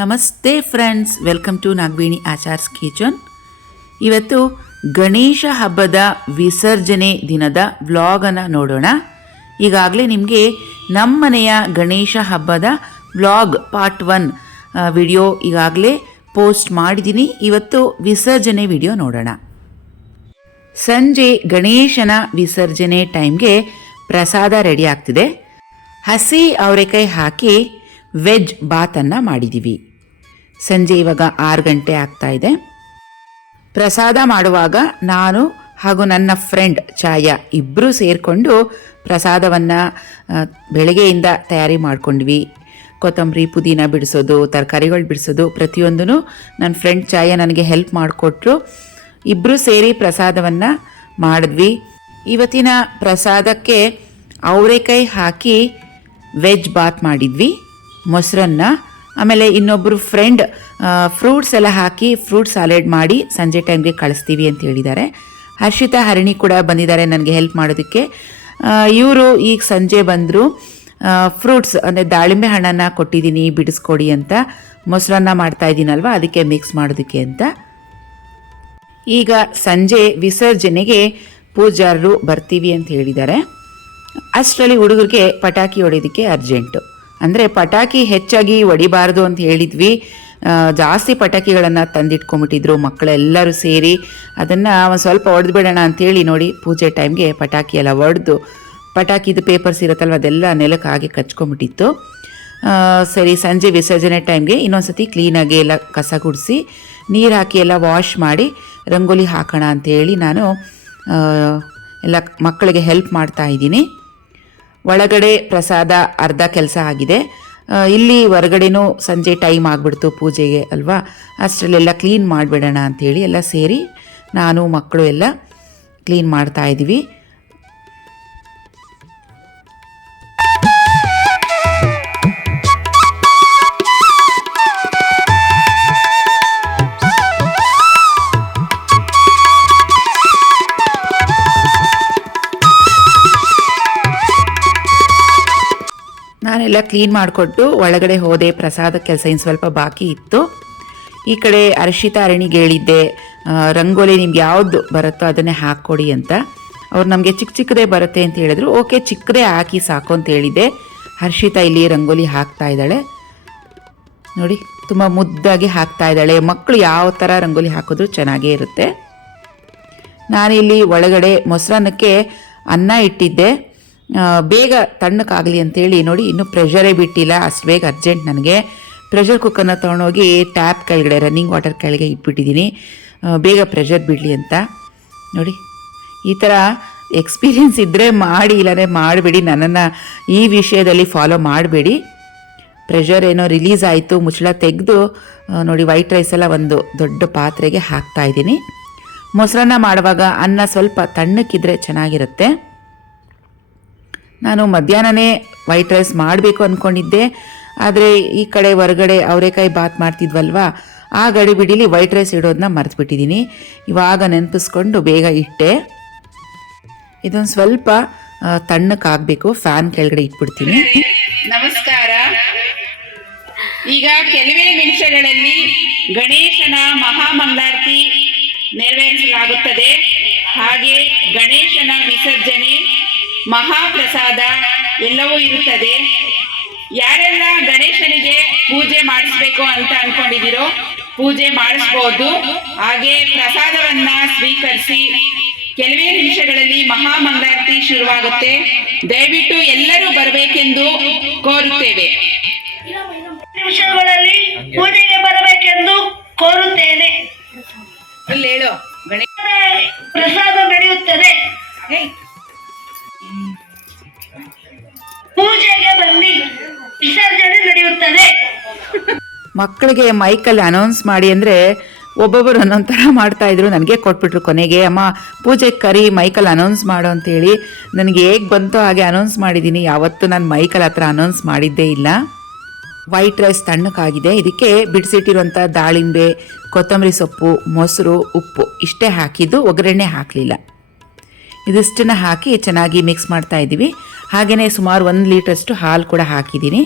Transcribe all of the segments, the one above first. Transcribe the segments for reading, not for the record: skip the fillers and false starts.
ನಮಸ್ತೆ friends, welcome to Nagaveni Achar's kitchen. ಇವತ್ತು ಗಣೇಶ ಹಬ್ಬದ ವಿಸರ್ಜನೆ ದಿನದ ವ್ಲಾಗನ್ನು ನೋಡೋಣ. ಈಗಾಗಲೇ ನಿಮಗೆ ನಮ್ಮನೆಯ ಗಣೇಶ ಹಬ್ಬದ ವ್ಲಾಗ್ ಪಾರ್ಟ್ 1 ವಿಡಿಯೋ ಈಗಾಗಲೇ ಪೋಸ್ಟ್ ಮಾಡಿದ್ದೀನಿ. ಇವತ್ತು ವಿಸರ್ಜನೆ ವಿಡಿಯೋ ನೋಡೋಣ. ಸಂಜೆ ಗಣೇಶನ ವಿಸರ್ಜನೆ ಟೈಮ್ಗೆ ಪ್ರಸಾದ ರೆಡಿ ಆಗ್ತಿದೆ. ಹಸಿ ಅವರೆಕಾಯಿ ಹಾಕಿ ವೆಜ್ ಬಾತನ್ನು ಮಾಡಿದ್ದೀವಿ. ಸಂಜೆ ಇವಾಗ 6 ಗಂಟೆ ಆಗ್ತಾ ಇದೆ. ಪ್ರಸಾದ ಮಾಡುವಾಗ ನಾನು ಹಾಗೂ ನನ್ನ ಫ್ರೆಂಡ್ ಛಾಯಾ ಇಬ್ಬರೂ ಸೇರಿಕೊಂಡು ಪ್ರಸಾದವನ್ನು ಬೆಳಗ್ಗೆಯಿಂದ ತಯಾರಿ ಮಾಡ್ಕೊಂಡ್ವಿ. ಕೊತ್ತಂಬರಿ ಪುದೀನ ಬಿಡಿಸೋದು, ತರಕಾರಿಗಳು ಬಿಡಿಸೋದು ಪ್ರತಿಯೊಂದೂ ನನ್ನ ಫ್ರೆಂಡ್ ಛಾಯಾ ನನಗೆ ಹೆಲ್ಪ್ ಮಾಡಿಕೊಟ್ರು. ಇಬ್ಬರೂ ಸೇರಿ ಪ್ರಸಾದವನ್ನು ಮಾಡಿದ್ವಿ. ಇವತ್ತಿನ ಪ್ರಸಾದಕ್ಕೆ ಅವರೆಕಾಯಿ ಹಾಕಿ ವೆಜ್ ಬಾತ್ ಮಾಡಿದ್ವಿ, ಮೊಸರನ್ನ. ಆಮೇಲೆ ಇನ್ನೊಬ್ಬರು ಫ್ರೆಂಡ್ ಫ್ರೂಟ್ಸ್ ಎಲ್ಲ ಹಾಕಿ ಫ್ರೂಟ್ ಸಾಲೆಡ್ ಮಾಡಿ ಸಂಜೆ ಟೈಮ್ಗೆ ಕಳಿಸ್ತೀವಿ ಅಂತ ಹೇಳಿದ್ದಾರೆ. ಹರ್ಷಿತಾ ಹರಿಣಿ ಕೂಡ ಬಂದಿದ್ದಾರೆ ನನಗೆ ಹೆಲ್ಪ್ ಮಾಡೋದಕ್ಕೆ. ಇವರು ಈಗ ಸಂಜೆ ಬಂದರು. ಫ್ರೂಟ್ಸ್ ಅಂದರೆ ದಾಳಿಂಬೆ ಹಣ್ಣನ್ನು ಕೊಟ್ಟಿದ್ದೀನಿ ಬಿಡಿಸ್ಕೊಡಿ ಅಂತ. ಮೊಸರನ್ನ ಮಾಡ್ತಾ ಇದ್ದೀನಲ್ವ, ಅದಕ್ಕೆ ಮಿಕ್ಸ್ ಮಾಡೋದಕ್ಕೆ ಅಂತ. ಈಗ ಸಂಜೆ ವಿಸರ್ಜನೆಗೆ ಪೂಜಾರರು ಬರ್ತೀವಿ ಅಂತ ಹೇಳಿದ್ದಾರೆ. ಅಷ್ಟರಲ್ಲಿ ಹುಡುಗರಿಗೆ ಪಟಾಕಿ ಹೊಡೆಯೋದಕ್ಕೆ ಅರ್ಜೆಂಟು. ಅಂದರೆ ಪಟಾಕಿ ಹೆಚ್ಚಾಗಿ ಹೊಡಿಬಾರ್ದು ಅಂತ ಹೇಳಿದ್ವಿ. ಜಾಸ್ತಿ ಪಟಾಕಿಗಳನ್ನು ತಂದಿಟ್ಕೊಂಬಿಟ್ಟಿದ್ರು ಮಕ್ಕಳೆಲ್ಲರೂ ಸೇರಿ. ಅದನ್ನು ಒಂದು ಸ್ವಲ್ಪ ಹೊಡೆದ್ಬಿಡೋಣ ಅಂಥೇಳಿ ನೋಡಿ ಪೂಜೆ ಟೈಮ್ಗೆ ಪಟಾಕಿ ಎಲ್ಲ ಹೊಡೆದು, ಪಟಾಕಿದು ಪೇಪರ್ಸ್ ಇರುತ್ತಲ್ವ ಅದೆಲ್ಲ ನೆಲಕ್ಕೆ ಹಾಗೆ ಕಚ್ಕೊಂಬಿಟ್ಟಿತ್ತು. ಸರಿ, ಸಂಜೆ ವಿಸರ್ಜನೆ ಟೈಮ್ಗೆ ಇನ್ನೊಂದು ಸತಿ ಕ್ಲೀನಾಗಿ ಎಲ್ಲ ಕಸ ಗುಡಿಸಿ ನೀರು ಹಾಕಿ ಎಲ್ಲ ವಾಶ್ ಮಾಡಿ ರಂಗೋಲಿ ಹಾಕೋಣ ಅಂಥೇಳಿ ನಾನು ಎಲ್ಲ ಮಕ್ಕಳಿಗೆ ಹೆಲ್ಪ್ ಮಾಡ್ತಾ ಇದ್ದೀನಿ. ಒಳಗಡೆ ಪ್ರಸಾದ ಅರ್ಧ ಕೆಲಸ ಆಗಿದೆ. ಇಲ್ಲಿ ಹೊರಗಡೆನೂ ಸಂಜೆ ಟೈಮ್ ಆಗಿಬಿಡ್ತು ಪೂಜೆಗೆ ಅಲ್ವಾ, ಅಷ್ಟರಲ್ಲೆಲ್ಲ ಕ್ಲೀನ್ ಮಾಡಿಬಿಡೋಣ ಅಂಥೇಳಿ ಎಲ್ಲ ಸೇರಿ ನಾನು ಮಕ್ಕಳು ಎಲ್ಲ ಕ್ಲೀನ್ ಮಾಡ್ತಾ ಇದ್ದೀವಿ. ನಾನೆಲ್ಲ ಕ್ಲೀನ್ ಮಾಡಿಕೊಟ್ಟು ಒಳಗಡೆ ಹೋದೆ. ಪ್ರಸಾದ ಕೆಲಸ ಇನ್ನು ಸ್ವಲ್ಪ ಬಾಕಿ ಇತ್ತು. ಈ ಕಡೆ ಹರ್ಷಿತಾ ಹರಿಣಿಗೆ ಹೇಳಿದ್ದೆ ರಂಗೋಲಿ ನಿಮ್ಗೆ ಯಾವುದು ಬರುತ್ತೋ ಅದನ್ನೇ ಹಾಕ್ಕೊಡಿ ಅಂತ. ಅವ್ರು ನಮಗೆ ಚಿಕ್ಕದೇ ಬರುತ್ತೆ ಅಂತ ಹೇಳಿದ್ರು. ಓಕೆ, ಚಿಕ್ಕದೇ ಹಾಕಿ ಸಾಕು ಅಂತ ಹೇಳಿದ್ದೆ. ಹರ್ಷಿತಾ ಇಲ್ಲಿ ರಂಗೋಲಿ ಹಾಕ್ತಾ ಇದ್ದಾಳೆ ನೋಡಿ, ತುಂಬ ಮುದ್ದಾಗಿ ಹಾಕ್ತಾ ಇದ್ದಾಳೆ. ಮಕ್ಕಳು ಯಾವ ಥರ ರಂಗೋಲಿ ಹಾಕಿದ್ರು ಚೆನ್ನಾಗೇ ಇರುತ್ತೆ. ನಾನಿಲ್ಲಿ ಒಳಗಡೆ ಮೊಸರನ್ನಕ್ಕೆ ಅನ್ನ ಇಟ್ಟಿದ್ದೆ, ಬೇಗ ತಣ್ಣಕ್ಕಾಗಲಿ ಅಂತೇಳಿ. ನೋಡಿ, ಇನ್ನೂ ಪ್ರೆಷರೇ ಬಿಟ್ಟಿಲ್ಲ, ಅಷ್ಟು ಬೇಗ ಅರ್ಜೆಂಟ್ ನನಗೆ. ಪ್ರೆಷರ್ ಕುಕ್ಕರ್ನ ತೊಗೊಂಡೋಗಿ ಟ್ಯಾಪ್ ಕೆಳಗಡೆ ರನ್ನಿಂಗ್ ವಾಟರ್ ಕೆಳಗೆ ಇಟ್ಬಿಟ್ಟಿದ್ದೀನಿ, ಬೇಗ ಪ್ರೆಷರ್ ಬಿಡಲಿ ಅಂತ. ನೋಡಿ, ಈ ಥರ ಎಕ್ಸ್ಪೀರಿಯೆನ್ಸ್ ಇದ್ದರೆ ಮಾಡಿ, ಇಲ್ಲದೇ ಮಾಡಬೇಡಿ. ನನ್ನನ್ನು ಈ ವಿಷಯದಲ್ಲಿ ಫಾಲೋ ಮಾಡಬೇಡಿ. ಪ್ರೆಷರ್ ಏನೋ ರಿಲೀಸ್ ಆಯಿತು, ಮುಚ್ಚಳ ತೆಗೆದು ನೋಡಿ ವೈಟ್ ರೈಸ್ ಎಲ್ಲ ಒಂದು ದೊಡ್ಡ ಪಾತ್ರೆಗೆ ಹಾಕ್ತಾಯಿದ್ದೀನಿ. ಮೊಸರನ್ನ ಮಾಡುವಾಗ ಅನ್ನ ಸ್ವಲ್ಪ ತಣ್ಣಕ್ಕಿದ್ರೆ ಚೆನ್ನಾಗಿರುತ್ತೆ. ನಾನು ಮಧ್ಯಾಹ್ನನೇ ವೈಟ್ ರೈಸ್ ಮಾಡಬೇಕು ಅಂದ್ಕೊಂಡಿದ್ದೆ, ಆದರೆ ಈ ಕಡೆ ಹೊರಗಡೆ ಅವರೆಕಾಯಿ ಬಾತ್ ಮಾಡ್ತಿದ್ವಲ್ವ, ಆ ಗಡಿಬಿಡಿಲಿ ವೈಟ್ ರೈಸ್ ಇಡೋದನ್ನ ಮರೆತುಬಿಟ್ಟಿದ್ದೀನಿ. ಇವಾಗ ನೆನಪಿಸ್ಕೊಂಡು ಬೇಗ ಇಟ್ಟೆ. ಇದೊಂದು ಸ್ವಲ್ಪ ತಣ್ಣಕ್ಕಾಗಬೇಕು, ಫ್ಯಾನ್ ಕೆಳಗಡೆ ಇಟ್ಬಿಡ್ತೀನಿ. ನಮಸ್ಕಾರ. ಈಗ ಕೆಲವೇ ನಿಮಿಷಗಳಲ್ಲಿ ಗಣೇಶನ ಮಹಾಮಂಗಳಾರತಿ ನೆರವೇರಿಸಲಾಗುತ್ತದೆ. ಹಾಗೆ ಗಣೇಶನ ವಿಸರ್ಜನೆ, ಮಹಾಪ್ರಸಾದ ಎಲ್ಲವೂ ಇರುತ್ತದೆ. ಯಾರೆಲ್ಲ ಗಣೇಶನಿಗೆ ಪೂಜೆ ಮಾಡಿಸ್ಬೇಕು ಅಂತ ಅನ್ಕೊಂಡಿದ್ದೀರೋ ಪೂಜೆ ಮಾಡಿಸ್ಬೋದು. ಹಾಗೆ ಪ್ರಸಾದವನ್ನ ಸ್ವೀಕರಿಸಿ. ಕೆಲವೇ ನಿಮಿಷಗಳಲ್ಲಿ ಮಹಾಮಂಗಳಾರತಿ ಶುರುವಾಗುತ್ತೆ. ದಯವಿಟ್ಟು ಎಲ್ಲರೂ ಬರಬೇಕೆಂದು ಕೋರುತ್ತೇವೆ. ನಿಮಿಷಗಳಲ್ಲಿ ಪೂಜೆಗೆ ಬರಬೇಕೆಂದು ಕೋರುತ್ತೇನೆ. ಇಲ್ಲಿ ಹೇಳು, ಗಣೇಶ ಪ್ರಸಾದ ನಡೆಯುತ್ತದೆ. ಪೂಜೆಗೆ ಬನ್ನಿ, ವಿಸರ್ಜನೆ ನಡೆಯುತ್ತದೆ. ಮಕ್ಕಳಿಗೆ ಮೈಕಲ್ಲಿ ಅನೌನ್ಸ್ ಮಾಡಿ ಅಂದರೆ ಒಬ್ಬೊಬ್ಬರು ಒಂದೊಂದು ಥರ ಮಾಡ್ತಾಯಿದ್ರು. ನನಗೆ ಕೊಟ್ಬಿಟ್ರು ಕೊನೆಗೆ, ಅಮ್ಮ ಪೂಜೆಗೆ ಕರಿ ಮೈಕಲ್ಲಿ ಅನೌನ್ಸ್ ಮಾಡು ಅಂತೇಳಿ. ನನಗೆ ಹೇಗೆ ಬಂತೋ ಹಾಗೆ ಅನೌನ್ಸ್ ಮಾಡಿದ್ದೀನಿ. ಯಾವತ್ತೂ ನಾನು ಮೈಕಲ್ಲಿ ಹತ್ರ ಅನೌನ್ಸ್ ಮಾಡಿದ್ದೇ ಇಲ್ಲ. ವೈಟ್ ರೈಸ್ ತಣ್ಣಕ್ಕಾಗಿದೆ. ಇದಕ್ಕೆ ಬಿಡಿಸಿಟ್ಟಿರುವಂಥ ದಾಳಿಂಬೆ, ಕೊತ್ತಂಬರಿ ಸೊಪ್ಪು, ಮೊಸರು, ಉಪ್ಪು ಇಷ್ಟೇ ಹಾಕಿದ್ದು, ಒಗ್ಗರಣೆ ಹಾಕಲಿಲ್ಲ. ಇದಿಷ್ಟನ್ನು ಹಾಕಿ ಚೆನ್ನಾಗಿ ಮಿಕ್ಸ್ ಮಾಡ್ತಾ ಇದ್ದೀವಿ. ಹಾಗೆಯೇ ಸುಮಾರು 1 ಲೀಟ್ರಷ್ಟು ಹಾಲು ಕೂಡ ಹಾಕಿದ್ದೀನಿ.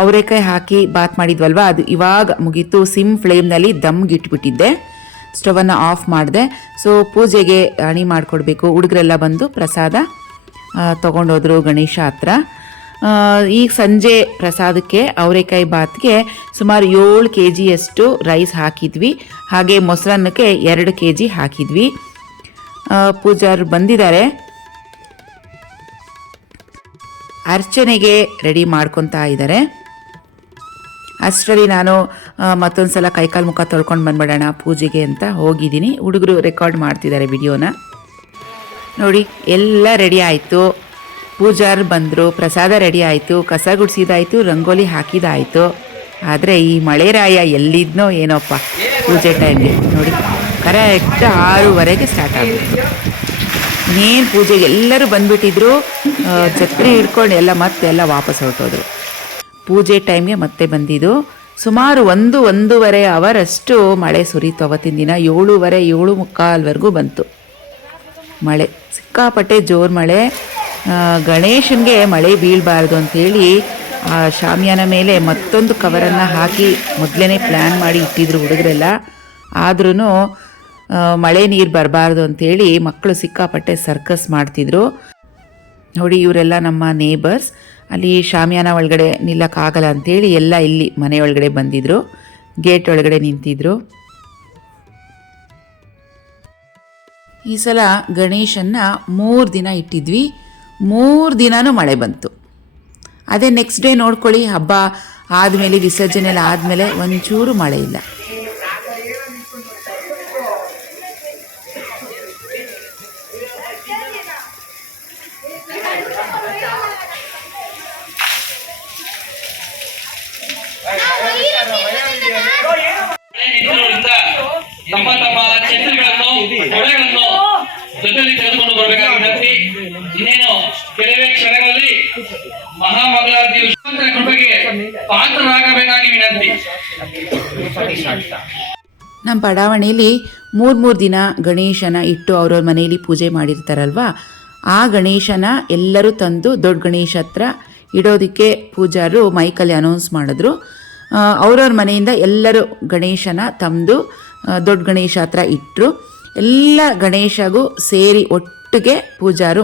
ಅವರೆಕಾಯಿ ಹಾಕಿ ಬಾತ್ ಮಾಡಿದ್ವಲ್ವ, ಅದು ಇವಾಗ ಮುಗೀತು. ಸಿಮ್ ಫ್ಲೇಮ್ನಲ್ಲಿ ದಮ್ಗೆ ಇಟ್ಬಿಟ್ಟಿದ್ದೆ. ಸ್ಟವನ್ನು ಆಫ್ ಮಾಡಿದೆ. ಸೊ ಪೂಜೆಗೆ ಅಣಿ ಮಾಡಿಕೊಡ್ಬೇಕು. ಹುಡುಗರೆಲ್ಲ ಬಂದು ಪ್ರಸಾದ ತೊಗೊಂಡೋದ್ರು ಗಣೇಶ ಹತ್ರ. ಈಗ ಸಂಜೆ ಪ್ರಸಾದಕ್ಕೆ ಅವರೆಕಾಯಿ ಬಾತ್ಗೆ ಸುಮಾರು 7 kg ರೈಸ್ ಹಾಕಿದ್ವಿ. ಹಾಗೆ ಮೊಸರನ್ನಕ್ಕೆ 2 kg ಹಾಕಿದ್ವಿ. ಪೂಜಾರು ಬಂದಿದ್ದಾರೆ. ಅರ್ಚನೆಗೆ ರೆಡಿ ಮಾಡ್ಕೊತಾ ಇದ್ದಾರೆ. ಅಷ್ಟರಲ್ಲಿ ನಾನು ಮತ್ತೊಂದು ಸಲ ಕೈಕಾಲು ಮುಖ ತೊಳ್ಕೊಂಡು ಬಂದ್ಬಿಡೋಣ ಪೂಜೆಗೆ ಅಂತ ಹೋಗಿದ್ದೀನಿ. ಹುಡುಗರು ರೆಕಾರ್ಡ್ ಮಾಡ್ತಿದ್ದಾರೆ ವಿಡಿಯೋನ. ನೋಡಿ ಎಲ್ಲ ರೆಡಿ ಆಯಿತು. ಪೂಜಾರು ಬಂದರು, ಪ್ರಸಾದ ರೆಡಿ ಆಯಿತು, ಕಸ ಗುಡಿಸಿದಾಯಿತು, ರಂಗೋಲಿ ಹಾಕಿದಾಯಿತು. ಆದರೆ ಈ ಮಳೆರಾಯ ಎಲ್ಲಿದ್ನೋ ಏನೋಪ್ಪ ಪೂಜೆ ಟೈಮ್ಗೆ. ನೋಡಿ ಕರೆಕ್ಟ್ 6:30ಗೆ ಸ್ಟಾರ್ಟ್ ಆಗುತ್ತೆ. ಇನ್ನೇನು ಪೂಜೆಗೆ ಎಲ್ಲರೂ ಬಂದುಬಿಟ್ಟಿದ್ರು. ಛತ್ರಿ ಹಿಡ್ಕೊಂಡು ಎಲ್ಲ ವಾಪಸ್ ಹೊರಟೋದ್ರು. ಪೂಜೆ ಟೈಮ್ಗೆ ಮತ್ತೆ ಬಂದಿದ್ದು. ಸುಮಾರು 1-1.5 ಅವರಷ್ಟು ಮಳೆ ಸುರಿತು ಅವತ್ತಿನ ದಿನ. 7:30 7:45ವರೆಗೂ ಬಂತು ಮಳೆ. ಸಿಕ್ಕಾಪಟ್ಟೆ ಜೋರು ಮಳೆ. ಗಣೇಶನಿಗೆ ಮಳೆ ಬೀಳಬಾರ್ದು ಅಂಥೇಳಿ ಆ ಶಾಮಿಯಾನ ಮೇಲೆ ಮತ್ತೊಂದು ಕವರನ್ನು ಹಾಕಿ ಮೊದಲೇ ಪ್ಲ್ಯಾನ್ ಮಾಡಿ ಇಟ್ಟಿದ್ರು ಹುಡುಗರೆಲ್ಲ. ಆದ್ರೂ ಮಳೆ ನೀರು ಬರಬಾರ್ದು ಅಂಥೇಳಿ ಮಕ್ಕಳು ಸಿಕ್ಕಾಪಟ್ಟೆ ಸರ್ಕಸ್ ಮಾಡ್ತಿದ್ರು. ನೋಡಿ ಇವರೆಲ್ಲ ನಮ್ಮ ನೇಬರ್ಸ್. ಅಲ್ಲಿ ಶಾಮಿಯಾನ ಒಳಗಡೆ ನಿಲ್ಲಕ್ಕಾಗಲ್ಲ ಅಂಥೇಳಿ ಎಲ್ಲ ಇಲ್ಲಿ ಮನೆ ಒಳಗಡೆ ಬಂದಿದ್ರು, ಗೇಟ್ ಒಳಗಡೆ ನಿಂತಿದ್ರು. ಈ ಸಲ ಗಣೇಶನ್ನ 3 ದಿನ ಇಟ್ಟಿದ್ವಿ. 3 ದಿನವೂ ಮಳೆ ಬಂತು. ಅದೇ ನೆಕ್ಸ್ಟ್ ಡೇ ನೋಡ್ಕೊಳ್ಳಿ, ಹಬ್ಬ ಆದಮೇಲೆ ವಿಸರ್ಜನೆ ಎಲ್ಲ ಆದಮೇಲೆ ಒಂಚೂರು ಮಳೆ ಇಲ್ಲ. ತಮ್ಮ ಛತ್ರಿಗಳನ್ನು ಕೊಡೆಗಳನ್ನು ಜೊತೆಯಲ್ಲಿ ತೆಗೆದುಕೊಂಡು ಬರಬೇಕಾಗಿ ಇನ್ನೇನು ಕೆಲವೇ ಕ್ಷಣಗಳಲ್ಲಿ ಮಹಾಮಂಗಳಾರತಿ ಕೃಪೆಗೆ ಪಾತ್ರರಾಗಬೇಕಾಗಿ ವಿನಂತಿ. ನಮ್ಮ ಬಡಾವಣೆಯಲ್ಲಿ 3 ದಿನ ಗಣೇಶನ ಇಟ್ಟು ಅವ್ರವ್ರ ಮನೆಯಲ್ಲಿ ಪೂಜೆ ಮಾಡಿರ್ತಾರಲ್ವ, ಆ ಗಣೇಶನ ಎಲ್ಲರೂ ತಂದು ದೊಡ್ಡ ಗಣೇಶ ಹತ್ರ ಇಡೋದಕ್ಕೆ ಪೂಜಾರು ಮೈಕಲ್ಲಿ ಅನೌನ್ಸ್ ಮಾಡಿದ್ರು. ಅವ್ರವ್ರ ಮನೆಯಿಂದ ಎಲ್ಲರೂ ಗಣೇಶನ ತಂದು ದೊಡ್ಡ ಗಣೇಶ ಹತ್ರ ಇಟ್ಟರು. ಎಲ್ಲ ಗಣೇಶಗೂ ಸೇರಿ ಒಟ್ಟಿಗೆ ಪೂಜಾರು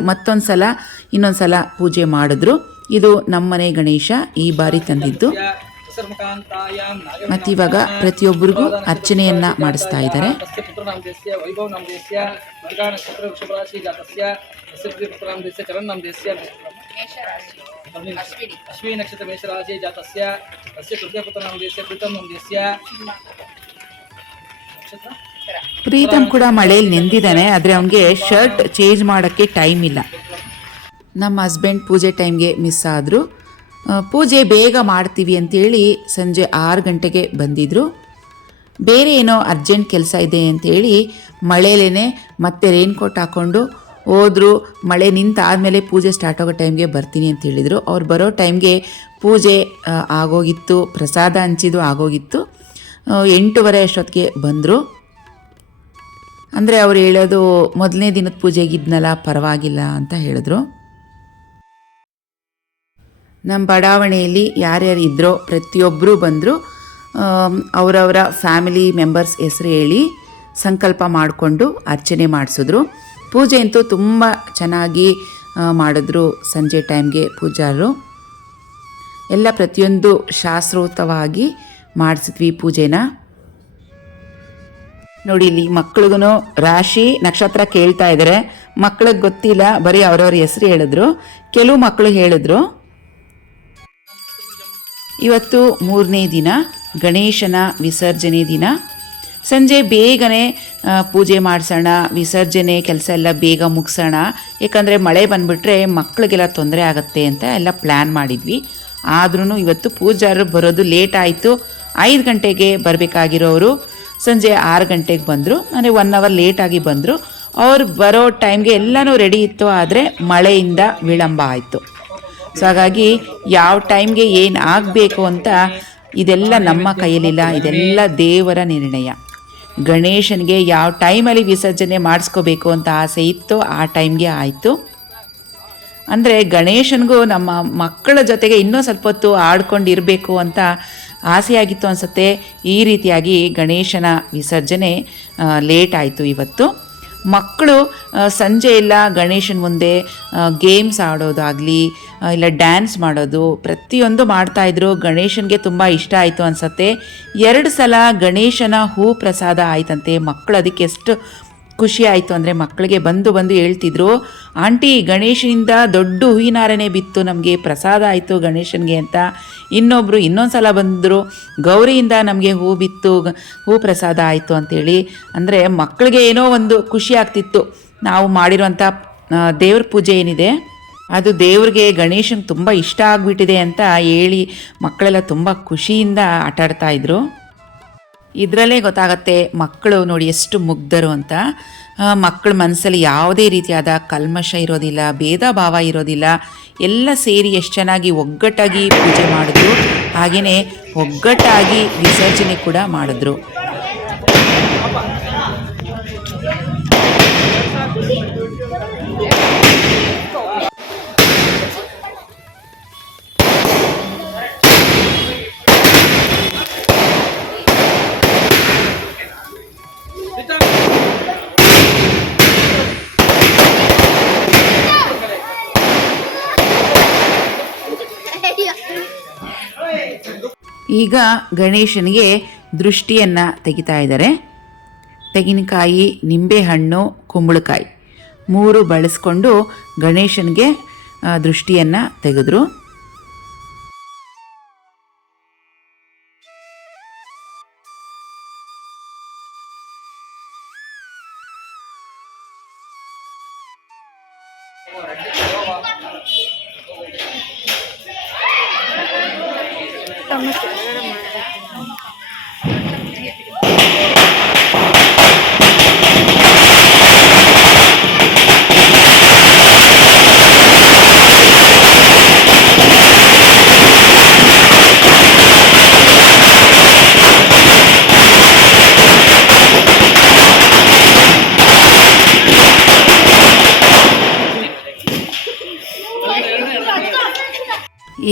ಇನ್ನೊಂದು ಸಲ ಪೂಜೆ ಮಾಡಿದ್ರು. ಇದು ನಮ್ಮನೆ ಗಣೇಶ ಈ ಬಾರಿ ತಂದಿದ್ದು. ಮತ್ತಿವಾಗ ಪ್ರತಿಯೊಬ್ಬರಿಗೂ ಅರ್ಚನೆಯನ್ನ ಮಾಡಿಸ್ತಾ ಇದ್ದಾರೆ. ಪ್ರೀತಮ್ ಕೂಡ ಮಳೆಯಲ್ಲಿ ನೆಂದಿದ್ದಾನೆ, ಆದರೆ ಅವನಿಗೆ ಶರ್ಟ್ ಚೇಂಜ್ ಮಾಡೋಕ್ಕೆ ಟೈಮ್ ಇಲ್ಲ. ನಮ್ಮ ಹಸ್ಬೆಂಡ್ ಪೂಜೆ ಟೈಮ್ಗೆ ಮಿಸ್ ಆದರು. ಪೂಜೆ ಬೇಗ ಮಾಡ್ತೀವಿ ಅಂತೇಳಿ ಸಂಜೆ 6 ಗಂಟೆಗೆ ಬಂದಿದ್ದರು. ಬೇರೆ ಏನೋ ಅರ್ಜೆಂಟ್ ಕೆಲಸ ಇದೆ ಅಂಥೇಳಿ ಮಳೆಯಲ್ಲೇ ಮತ್ತೆ ರೈನ್ಕೋಟ್ ಹಾಕ್ಕೊಂಡು ಹೋದರು. ಮಳೆ ನಿಂತಾದಮೇಲೆ ಪೂಜೆ ಸ್ಟಾರ್ಟ್ ಆಗೋ ಟೈಮ್ಗೆ ಬರ್ತೀನಿ ಅಂತ ಹೇಳಿದರು. ಅವ್ರು ಬರೋ ಟೈಮ್ಗೆ ಪೂಜೆ ಆಗೋಗಿತ್ತು, ಪ್ರಸಾದ ಹಂಚಿದ್ದು ಆಗೋಗಿತ್ತು. 8:30 ಅಷ್ಟೊತ್ತಿಗೆ ಬಂದರು. ಅಂದರೆ ಅವ್ರು ಹೇಳೋದು ಮೊದಲನೇ ದಿನದ ಪೂಜೆಗಿದ್ನಲ್ಲ ಪರವಾಗಿಲ್ಲ ಅಂತ ಹೇಳಿದ್ರು. ನಮ್ಮ ಬಡಾವಣೆಯಲ್ಲಿ ಯಾರ್ಯಾರು ಇದ್ದರೋ ಪ್ರತಿಯೊಬ್ಬರು ಬಂದರು. ಅವರವರ ಫ್ಯಾಮಿಲಿ ಮೆಂಬರ್ಸ್ ಹೆಸರು ಹೇಳಿ ಸಂಕಲ್ಪ ಮಾಡಿಕೊಂಡು ಅರ್ಚನೆ ಮಾಡಿಸಿದ್ರು. ಪೂಜೆ ಅಂತೂ ತುಂಬ ಚೆನ್ನಾಗಿ ಮಾಡಿದ್ರು. ಸಂಜೆ ಟೈಮ್ಗೆ ಪೂಜಾರು ಎಲ್ಲ ಪ್ರತಿಯೊಂದು ಶಾಸ್ತ್ರೋಕ್ತವಾಗಿ ಮಾಡಿಸಿದ್ವಿ ಪೂಜೆನ. ನೋಡಿ ಇಲ್ಲಿ ಮಕ್ಳಿಗೂ ರಾಶಿ ನಕ್ಷತ್ರ ಕೇಳ್ತಾ ಇದ್ದಾರೆ. ಮಕ್ಳಿಗೆ ಗೊತ್ತಿಲ್ಲ, ಬರೀ ಅವ್ರವ್ರ ಹೆಸರು ಹೇಳಿದ್ರು. ಕೆಲವು ಮಕ್ಕಳು ಹೇಳಿದ್ರು. ಇವತ್ತು 3ನೇ ದಿನ, ಗಣೇಶನ ವಿಸರ್ಜನೆ ದಿನ. ಸಂಜೆ ಬೇಗನೆ ಪೂಜೆ ಮಾಡಿಸೋಣ, ವಿಸರ್ಜನೆ ಕೆಲಸ ಎಲ್ಲ ಬೇಗ ಮುಗಿಸೋಣ, ಯಾಕಂದರೆ ಮಳೆ ಬಂದುಬಿಟ್ರೆ ಮಕ್ಕಳಿಗೆಲ್ಲ ತೊಂದರೆ ಆಗುತ್ತೆ ಅಂತ ಎಲ್ಲ ಪ್ಲ್ಯಾನ್ ಮಾಡಿದ್ವಿ. ಆದ್ರೂ ಇವತ್ತು ಪೂಜಾರು ಬರೋದು ಲೇಟ್ ಆಯಿತು. 5 ಗಂಟೆಗೆ ಬರಬೇಕಾಗಿರೋರು ಸಂಜೆ 6 ಗಂಟೆಗೆ ಬಂದರು. ಅಂದರೆ 1 ಅವರ್ ಲೇಟಾಗಿ ಬಂದರು. ಅವ್ರು ಬರೋ ಟೈಮ್ಗೆ ಎಲ್ಲನೂ ರೆಡಿ ಇತ್ತು, ಆದರೆ ಮಳೆಯಿಂದ ವಿಳಂಬ ಆಯಿತು. ಸೊ ಹಾಗಾಗಿ ಯಾವ ಟೈಮ್ಗೆ ಏನು ಆಗಬೇಕು ಅಂತ ಇದೆಲ್ಲ ನಮ್ಮ ಕೈಯಲ್ಲಿಲ್ಲ, ಇದೆಲ್ಲ ದೇವರ ನಿರ್ಣಯ. ಗಣೇಶನಿಗೆ ಯಾವ ಟೈಮಲ್ಲಿ ವಿಸರ್ಜನೆ ಮಾಡಿಸ್ಕೋಬೇಕು ಅಂತ ಆಸೆ ಇತ್ತು ಆ ಟೈಮ್ಗೆ ಆಯಿತು. ಅಂದರೆ ಗಣೇಶನಿಗೂ ನಮ್ಮ ಮಕ್ಕಳ ಜೊತೆಗೆ ಇನ್ನೂ ಸ್ವಲ್ಪ ಹೊತ್ತು ಆಡ್ಕೊಂಡಿರಬೇಕು ಅಂತ ಆಸೆಯಾಗಿತ್ತು ಅನಿಸುತ್ತೆ. ಈ ರೀತಿಯಾಗಿ ಗಣೇಶನ ವಿಸರ್ಜನೆ ಲೇಟ್ ಆಯಿತು ಇವತ್ತು. ಮಕ್ಕಳು ಸಂಜೆ ಎಲ್ಲ ಗಣೇಶನ ಮುಂದೆ ಗೇಮ್ಸ್ ಆಡೋದಾಗಲಿ ಇಲ್ಲ ಡ್ಯಾನ್ಸ್ ಮಾಡೋದು ಪ್ರತಿಯೊಂದು ಮಾಡ್ತಾಯಿದ್ರು. ಗಣೇಶನಿಗೆ ತುಂಬ ಇಷ್ಟ ಆಯಿತು ಅನಿಸುತ್ತೆ. 2 ಸಲ ಗಣೇಶನ ಹೂ ಪ್ರಸಾದ ಆಯ್ತಂತೆ. ಮಕ್ಕಳು ಅದಕ್ಕೆ ಎಷ್ಟು ಖುಷಿ ಆಯಿತು ಅಂದರೆ ಮಕ್ಕಳಿಗೆ ಬಂದು ಹೇಳ್ತಿದ್ರು, ಆಂಟಿ ಗಣೇಶನಿಂದ ದೊಡ್ಡ ಹೂವಿನಾರನೇ ಬಿತ್ತು, ನಮಗೆ ಪ್ರಸಾದ ಆಯಿತು ಗಣೇಶನಿಗೆ ಅಂತ. ಇನ್ನೊಂದು ಸಲ ಬಂದರು, ಗೌರಿಯಿಂದ ನಮಗೆ ಹೂ ಬಿತ್ತು, ಹೂ ಪ್ರಸಾದ ಆಯಿತು ಅಂಥೇಳಿ. ಅಂದರೆ ಮಕ್ಕಳಿಗೆ ಏನೋ ಒಂದು ಖುಷಿ ಆಗ್ತಿತ್ತು. ನಾವು ಮಾಡಿರೋಂಥ ದೇವ್ರ ಪೂಜೆ ಏನಿದೆ ಅದು ದೇವ್ರಿಗೆ ಗಣೇಶನಿಗೆ ತುಂಬ ಇಷ್ಟ ಆಗಿಬಿಟ್ಟಿದೆ ಅಂತ ಹೇಳಿ ಮಕ್ಕಳೆಲ್ಲ ತುಂಬ ಖುಷಿಯಿಂದ ಆಟಾಡ್ತಾಯಿದ್ರು. ಇದರಲ್ಲೇ ಗೊತ್ತಾಗತ್ತೆ ಮಕ್ಕಳು ನೋಡಿ ಎಷ್ಟು ಮುಗ್ಧರು ಅಂತ. ಮಕ್ಕಳ ಮನಸ್ಸಲ್ಲಿ ಯಾವುದೇ ರೀತಿಯಾದ ಕಲ್ಮಶ ಇರೋದಿಲ್ಲ, ಭೇದ ಭಾವ ಇರೋದಿಲ್ಲ. ಎಲ್ಲ ಸೇರಿ ಎಷ್ಟು ಚೆನ್ನಾಗಿ ಒಗ್ಗಟ್ಟಾಗಿ ಪೂಜೆ ಮಾಡಿದ್ರು, ಹಾಗೆಯೇ ಒಗ್ಗಟ್ಟಾಗಿ ವಿಸರ್ಜನೆ ಕೂಡ ಮಾಡಿದ್ರು. ಈಗ ಗಣೇಶನಿಗೆ ದೃಷ್ಟಿಯನ್ನು ತೆಗಿತಾ ಇದ್ದಾರೆ. ತೆಂಗಿನಕಾಯಿ, ನಿಂಬೆಹಣ್ಣು, ಕುಂಬಳಕಾಯಿ 3 ಬಳಸ್ಕೊಂಡು ಗಣೇಶನಿಗೆ ದೃಷ್ಟಿಯನ್ನು ತೆಗೆದ್ರು.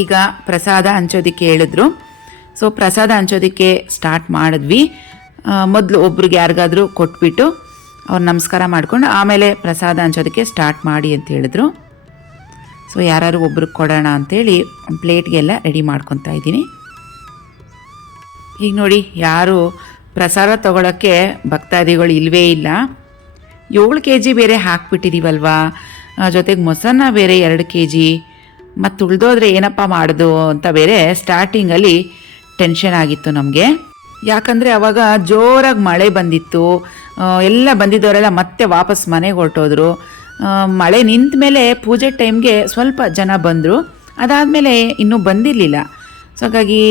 ಈಗ ಪ್ರಸಾದ ಹಂಚೋದಕ್ಕೆ ಹೇಳಿದ್ರು. ಸೊ ಪ್ರಸಾದ ಹಂಚೋದಕ್ಕೆ ಸ್ಟಾರ್ಟ್ ಮಾಡಿದ್ವಿ. ಮೊದಲು ಒಬ್ರಿಗೆ ಯಾರಿಗಾದರೂ ಕೊಟ್ಬಿಟ್ಟು ಅವ್ರು ನಮಸ್ಕಾರ ಮಾಡ್ಕೊಂಡು ಆಮೇಲೆ ಪ್ರಸಾದ ಹಂಚೋದಕ್ಕೆ ಸ್ಟಾರ್ಟ್ ಮಾಡಿ ಅಂತ ಹೇಳಿದ್ರು. ಸೊ ಯಾರು ಒಬ್ರಿಗೆ ಕೊಡೋಣ ಅಂಥೇಳಿ ಪ್ಲೇಟ್ಗೆಲ್ಲ ರೆಡಿ ಮಾಡ್ಕೊತಾ ಇದ್ದೀನಿ. ಈಗ ನೋಡಿ ಯಾರು ಪ್ರಸಾದ ತೊಗೊಳಕ್ಕೆ ಭಕ್ತಾದಿಗಳು ಇಲ್ಲವೇ ಇಲ್ಲ. 7 kg ಬೇರೆ ಹಾಕ್ಬಿಟ್ಟಿದ್ದೀವಲ್ವಾ, ಜೊತೆಗೆ ಮೊಸರನ್ನ ಬೇರೆ 2 kg, ಮತ್ತು ಉಳಿದೋದ್ರೆ ಏನಪ್ಪ ಮಾಡೋದು ಅಂತ ಬೇರೆ ಸ್ಟಾರ್ಟಿಂಗಲ್ಲಿ ಟೆನ್ಷನ್ ಆಗಿತ್ತು ನಮಗೆ. ಯಾಕಂದರೆ ಆವಾಗ ಜೋರಾಗಿ ಮಳೆ ಬಂದಿತ್ತು. ಎಲ್ಲ ಬಂದಿದ್ದವರೆಲ್ಲ ಮತ್ತೆ ವಾಪಸ್ ಮನೆಗೆ ಹೊರಟೋದ್ರು. ಮಳೆ ನಿಂತ ಮೇಲೆ ಪೂಜೆ ಟೈಮ್ಗೆ ಸ್ವಲ್ಪ ಜನ ಬಂದರು, ಅದಾದಮೇಲೆ ಇನ್ನೂ ಬಂದಿರಲಿಲ್ಲ. ಸೊ ಹಾಗಾಗಿ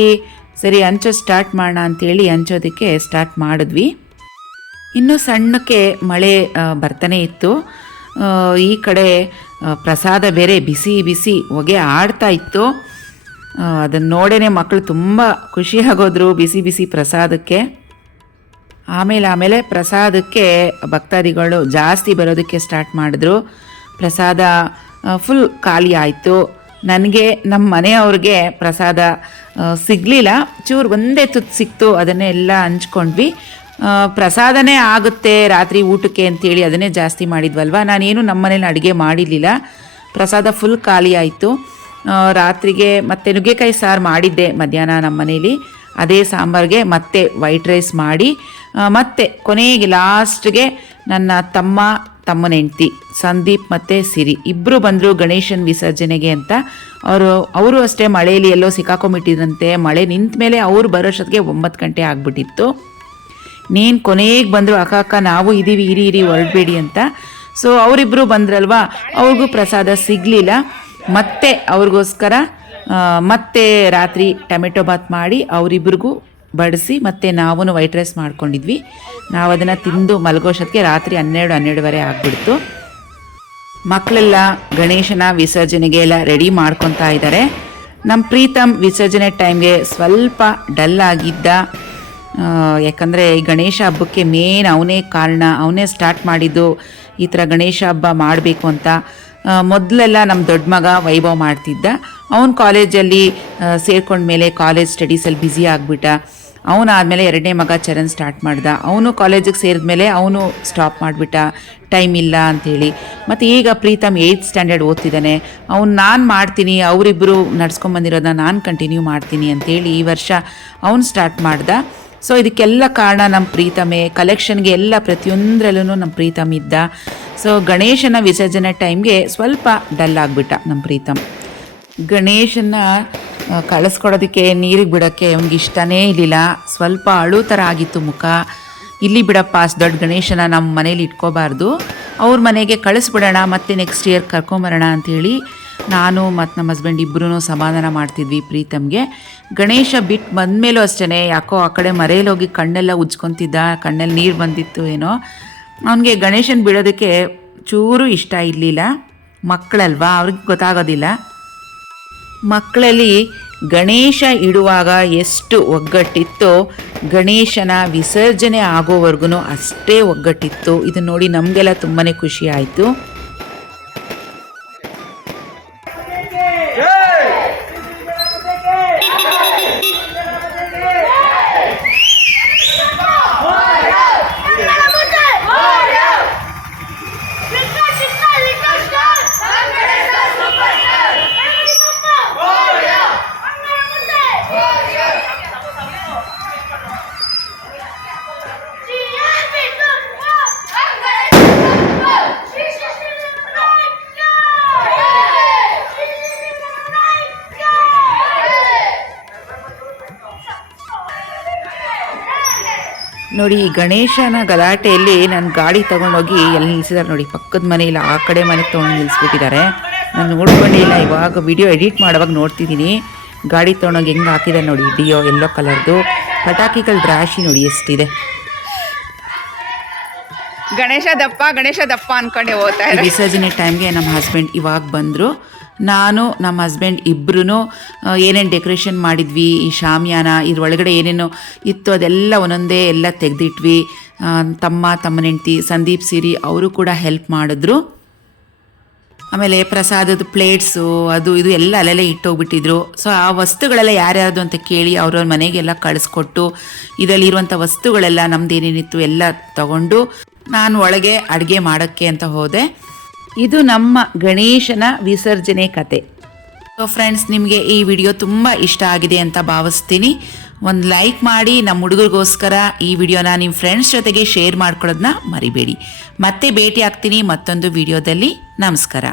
ಸರಿ ಹಂಚೋ ಸ್ಟಾರ್ಟ್ ಮಾಡೋಣ ಅಂಥೇಳಿ ಹಂಚೋದಕ್ಕೆ ಸ್ಟಾರ್ಟ್ ಮಾಡಿದ್ವಿ. ಇನ್ನೂ ಸಣ್ಣಕ್ಕೆ ಮಳೆ ಬರ್ತಾನೆ ಇತ್ತು. ಈ ಕಡೆ ಪ್ರಸಾದ ಬೇರೆ ಬಿಸಿ ಬಿಸಿ ಹೊಗೆ ಆಡ್ತಾ ಇತ್ತು. ಅದನ್ನು ನೋಡೇ ಮಕ್ಕಳು ತುಂಬ ಖುಷಿಯಾಗೋದ್ರು ಬಿಸಿ ಬಿಸಿ ಪ್ರಸಾದಕ್ಕೆ. ಆಮೇಲೆ ಪ್ರಸಾದಕ್ಕೆ ಭಕ್ತಾದಿಗಳು ಜಾಸ್ತಿ ಬರೋದಕ್ಕೆ ಸ್ಟಾರ್ಟ್ ಮಾಡಿದ್ರು. ಪ್ರಸಾದ ಫುಲ್ ಖಾಲಿ ಆಯಿತು. ನನಗೆ ನಮ್ಮ ಮನೆಯವ್ರಿಗೆ ಪ್ರಸಾದ ಸಿಗಲಿಲ್ಲ, ಚೂರು ಒಂದೇ ತುತ್ತು ಸಿಕ್ತು, ಅದನ್ನೇ ಎಲ್ಲ ಹಂಚ್ಕೊಂಡ್ವಿ. ಪ್ರಸಾದನೇ ಆಗುತ್ತೆ ರಾತ್ರಿ ಊಟಕ್ಕೆ ಅಂತೇಳಿ ಅದನ್ನೇ ಜಾಸ್ತಿ ಮಾಡಿದ್ವಲ್ವ. ನಾನೇನು ನಮ್ಮ ಮನೇಲಿ ಅಡುಗೆ ಮಾಡಿರಲಿಲ್ಲ, ಪ್ರಸಾದ ಫುಲ್ ಖಾಲಿ ಆಯಿತು. ರಾತ್ರಿಗೆ ಮತ್ತೆ ನುಗ್ಗೆಕಾಯಿ ಸಾರು ಮಾಡಿದ್ದೆ ಮಧ್ಯಾಹ್ನ ನಮ್ಮ ಮನೇಲಿ. ಅದೇ ಸಾಂಬಾರಿಗೆ ಮತ್ತೆ ವೈಟ್ ರೈಸ್ ಮಾಡಿ ಮತ್ತೆ ಕೊನೆಗೆ ಲಾಸ್ಟ್ಗೆ ನನ್ನ ತಮ್ಮನ ಹೆಂಡ್ತಿ ಸಂದೀಪ್ ಮತ್ತು ಸಿರಿ ಇಬ್ಬರು ಬಂದರು ಗಣೇಶನ ವಿಸರ್ಜನೆಗೆ ಅಂತ. ಅವರು ಅಷ್ಟೇ ಮಳೆಯಲ್ಲಿ ಎಲ್ಲೋ ಸಿಕ್ಕಾಕೊಂಬಿಟ್ಟಿದ್ರಂತೆ. ಮಳೆ ನಿಂತ ಮೇಲೆ ಅವ್ರು ಬರೋಷ್ಟೊತ್ತಿಗೆ 9 ಗಂಟೆ ಆಗಿಬಿಟ್ಟಿತ್ತು. ನೀನು ಕೊನೆಗೆ ಬಂದರು, ಅಕ್ಕ ನಾವು ಇದ್ದೀವಿ, ಇರಿ ಹೊರಡಬೇಡಿ ಅಂತ. ಸೊ ಅವರಿಬ್ಬರು ಬಂದ್ರಲ್ವ, ಅವ್ರಿಗೂ ಪ್ರಸಾದ ಸಿಗಲಿಲ್ಲ. ಮತ್ತೆ ಅವ್ರಿಗೋಸ್ಕರ ಮತ್ತೆ ರಾತ್ರಿ ಟೊಮೆಟೊ ಬಾತ್ ಮಾಡಿ ಅವರಿಬ್ರಿಗೂ ಬಡಿಸಿ ಮತ್ತೆ ನಾವು ವೈಟ್ ರೈಸ್ ಮಾಡ್ಕೊಂಡಿದ್ವಿ. ನಾವು ಅದನ್ನು ತಿಂದು ಮಲಗೋಷ್ಟೊತ್ತಿಗೆ ರಾತ್ರಿ 12-12:30 ಆಗಿಬಿಡ್ತು. ಮಕ್ಕಳೆಲ್ಲ ಗಣೇಶನ ವಿಸರ್ಜನೆಗೆ ಎಲ್ಲ ರೆಡಿ ಮಾಡ್ಕೊತಾ ಇದ್ದಾರೆ. ನಮ್ಮ ಪ್ರೀತಮ್ ವಿಸರ್ಜನೆ ಟೈಮ್ಗೆ ಸ್ವಲ್ಪ ಡಲ್ ಆಗಿದ್ದ. ಯಾಕಂದರೆ ಈ ಗಣೇಶ ಹಬ್ಬಕ್ಕೆ ಮೇನ್ ಅವನೇ ಕಾರಣ, ಅವನೇ ಸ್ಟಾರ್ಟ್ ಮಾಡಿದ್ದು ಈ ಥರ ಗಣೇಶ ಹಬ್ಬ ಮಾಡಬೇಕು ಅಂತ. ಮೊದಲೆಲ್ಲ ನಮ್ಮ ದೊಡ್ಡ ಮಗ ವೈಭವ್ ಮಾಡ್ತಿದ್ದ. ಅವನು ಕಾಲೇಜಲ್ಲಿ ಸೇರ್ಕೊಂಡ್ಮೇಲೆ ಕಾಲೇಜ್ ಸ್ಟಡೀಸಲ್ಲಿ ಬ್ಯುಸಿ ಆಗಿಬಿಟ್ಟ. ಅವನಾದಮೇಲೆ ಎರಡನೇ ಮಗ ಚರಣ್ ಸ್ಟಾರ್ಟ್ ಮಾಡ್ದ. ಅವನು ಕಾಲೇಜಿಗೆ ಸೇರಿದ್ಮೇಲೆ ಅವನು ಸ್ಟಾಪ್ ಮಾಡಿಬಿಟ್ಟ, ಟೈಮ್ ಇಲ್ಲ ಅಂಥೇಳಿ. ಮತ್ತು ಈಗ ಪ್ರೀತಮ್ 8th ಸ್ಟ್ಯಾಂಡರ್ಡ್ ಓದ್ತಿದ್ದಾನೆ. ನಾನು ಮಾಡ್ತೀನಿ, ಅವರಿಬ್ಬರು ನಡ್ಸ್ಕೊಂಬಂದಿರೋದನ್ನ ನಾನು ಕಂಟಿನ್ಯೂ ಮಾಡ್ತೀನಿ ಅಂಥೇಳಿ ಈ ವರ್ಷ ಅವನು ಸ್ಟಾರ್ಟ್ ಮಾಡ್ದ. ಸೊ ಇದಕ್ಕೆಲ್ಲ ಕಾರಣ ನಮ್ಮ ಪ್ರೀತಮೇ. ಕಲೆಕ್ಷನ್ಗೆ ಎಲ್ಲ ಪ್ರತಿಯೊಂದರಲ್ಲೂ ನಮ್ಮ ಪ್ರೀತಮ್ ಇದ್ದ. ಸೊ ಗಣೇಶನ ವಿಸರ್ಜನೆ ಟೈಮ್ಗೆ ಸ್ವಲ್ಪ ಡಲ್ ಆಗಿಬಿಟ್ಟ ನಮ್ಮ ಪ್ರೀತಮ್. ಗಣೇಶನ ಕಳಿಸ್ಕೊಡೋದಕ್ಕೆ ನೀರಿಗೆ ಬಿಡೋಕ್ಕೆ ಅವ್ನಿಗೆ ಇಷ್ಟನೇ ಇರಲಿಲ್ಲ. ಸ್ವಲ್ಪ ಅಳು ಥರ ಆಗಿತ್ತು ಮುಖ. ಇಲ್ಲಿ ಬಿಡಪ್ಪ, ಅಷ್ಟು ದೊಡ್ಡ ಗಣೇಶನ ನಮ್ಮ ಮನೇಲಿ ಇಟ್ಕೋಬಾರ್ದು, ಅವ್ರ ಮನೆಗೆ ಕಳಿಸ್ಬಿಡೋಣ, ಮತ್ತೆ ನೆಕ್ಸ್ಟ್ ಇಯರ್ ಕರ್ಕೊಂಬರೋಣ ಅಂಥೇಳಿ ನಾನು ಮತ್ತು ನಮ್ಮ ಹಸ್ಬೆಂಡ್ ಇಬ್ಬರೂ ಸಮಾಧಾನ ಮಾಡ್ತಿದ್ವಿ ಪ್ರೀತಮ್ಗೆ. ಗಣೇಶ ಬಿಟ್ಟು ಬಂದಮೇಲೂ ಅಷ್ಟೇ ಯಾಕೋ ಆ ಕಡೆ ಮರೆಯಲ್ಲೋಗಿ ಕಣ್ಣೆಲ್ಲ ಉಜ್ಕೊತಿದ್ದ, ಕಣ್ಣಲ್ಲಿ ನೀರು ಬಂದಿತ್ತು ಏನೋ. ಅವನಿಗೆ ಗಣೇಶನ ಬಿಡೋದಕ್ಕೆ ಚೂರು ಇಷ್ಟ ಇರಲಿಲ್ಲ. ಮಕ್ಕಳಲ್ವಾ, ಅವ್ರಿಗೆ ಗೊತ್ತಾಗೋದಿಲ್ಲ. ಮಕ್ಕಳಲ್ಲಿ ಗಣೇಶ ಇಡುವಾಗ ಎಷ್ಟು ಒಗ್ಗಟ್ಟಿತ್ತೋ ಗಣೇಶನ ವಿಸರ್ಜನೆ ಆಗೋವರೆಗೂ ಅಷ್ಟೇ ಒಗ್ಗಟ್ಟಿತ್ತು. ಇದನ್ನು ನೋಡಿ ನಮಗೆಲ್ಲ ತುಂಬಾ ಖುಷಿ ಆಯಿತು. ನೋಡಿ, ಗಣೇಶನ ಗಲಾಟೆಯಲ್ಲಿ ನನ್ನ ಗಾಡಿ ತೊಗೊಂಡೋಗಿ ಎಲ್ಲಿ ನಿಲ್ಲಿಸಿದ್ದಾರೆ ನೋಡಿ, ಪಕ್ಕದ ಮನೆಯಲ್ಲಿ ಆ ಕಡೆ ಮನೆಗೆ ತೊಗೊಂಡು ನಿಲ್ಲಿಸ್ಬಿಟ್ಟಿದ್ದಾರೆ. ನಾನು ನೋಡ್ಕೊಂಡೇ ಇಲ್ಲ. ಇವಾಗ ವಿಡಿಯೋ ಎಡಿಟ್ ಮಾಡುವಾಗ ನೋಡ್ತಿದ್ದೀನಿ ಗಾಡಿ ತೊಗೊಂಡೋಗಿ ಹೆಂಗೆ ಹಾಕಿದ್ದಾರೆ ನೋಡಿ, ಡಿಯೋ ಯೆಲ್ಲೋ ಕಲರ್ದು. ಪಟಾಕಿಗಳ ರಾಶಿ ನೋಡಿ ಎಷ್ಟಿದೆ. ಗಣೇಶ ದಪ್ಪ ಅನ್ಕೊಂಡೆ ಹೋಗ್ತಾ ಇದ್ದಾರೆ. ವಿಸರ್ಜನೆ ಟೈಮ್ಗೆ ನಮ್ಮ ಹಸ್ಬೆಂಡ್ ಇವಾಗ ಬಂದರು. ನಾನು ನಮ್ಮ ಹಸ್ಬೆಂಡ್ ಇಬ್ಬರೂ ಏನೇನು ಡೆಕೋರೇಷನ್ ಮಾಡಿದ್ವಿ, ಈ ಶಾಮಿಯಾನ ಇದ್ರೊಳಗಡೆ ಏನೇನು ಇತ್ತು ಅದೆಲ್ಲ ಒಂದೊಂದೇ ಎಲ್ಲ ತೆಗೆದಿಟ್ವಿ. ತಮ್ಮನ ಹೆಂಡ್ತಿ ಸಂದೀಪ್ ಸಿರಿ ಅವರು ಕೂಡ ಹೆಲ್ಪ್ ಮಾಡಿದ್ರು. ಆಮೇಲೆ ಪ್ರಸಾದದ ಪ್ಲೇಟ್ಸು ಅದು ಇದು ಎಲ್ಲ ಅಲ್ಲೆಲ್ಲ ಇಟ್ಟೋಗ್ಬಿಟ್ಟಿದ್ರು. ಸೊ ಆ ವಸ್ತುಗಳೆಲ್ಲ ಯಾರ್ಯಾರ್ದು ಅಂತ ಕೇಳಿ ಅವ್ರವ್ರ ಮನೆಗೆಲ್ಲ ಕಳಿಸ್ಕೊಟ್ಟು ಇದರಲ್ಲಿರುವಂಥ ವಸ್ತುಗಳೆಲ್ಲ ನಮ್ದು ಏನೇನಿತ್ತು ಎಲ್ಲ ತಗೊಂಡು ನಾನು ಒಳಗೆ ಅಡುಗೆ ಮಾಡೋಕ್ಕೆ ಅಂತ ಹೋದೆ. ಇದು ನಮ್ಮ ಗಣೇಶನ ವಿಸರ್ಜನೆ ಕತೆ. ಸೊ ಫ್ರೆಂಡ್ಸ್, ನಿಮಗೆ ಈ ವಿಡಿಯೋ ತುಂಬ ಇಷ್ಟ ಆಗಿದೆ ಅಂತ ಭಾವಿಸ್ತೀನಿ. ಒಂದು ಲೈಕ್ ಮಾಡಿ, ನಮ್ಮ ಹುಡುಗರಿಗೋಸ್ಕರ ಈ ವಿಡಿಯೋನ ನಿಮ್ಮ ಫ್ರೆಂಡ್ಸ್ ಜೊತೆಗೆ ಶೇರ್ ಮಾಡ್ಕೊಳ್ಳೋದನ್ನ ಮರಿಬೇಡಿ. ಮತ್ತೆ ಭೇಟಿ ಆಗ್ತೀನಿ ಮತ್ತೊಂದು ವಿಡಿಯೋದಲ್ಲಿ. ನಮಸ್ಕಾರ.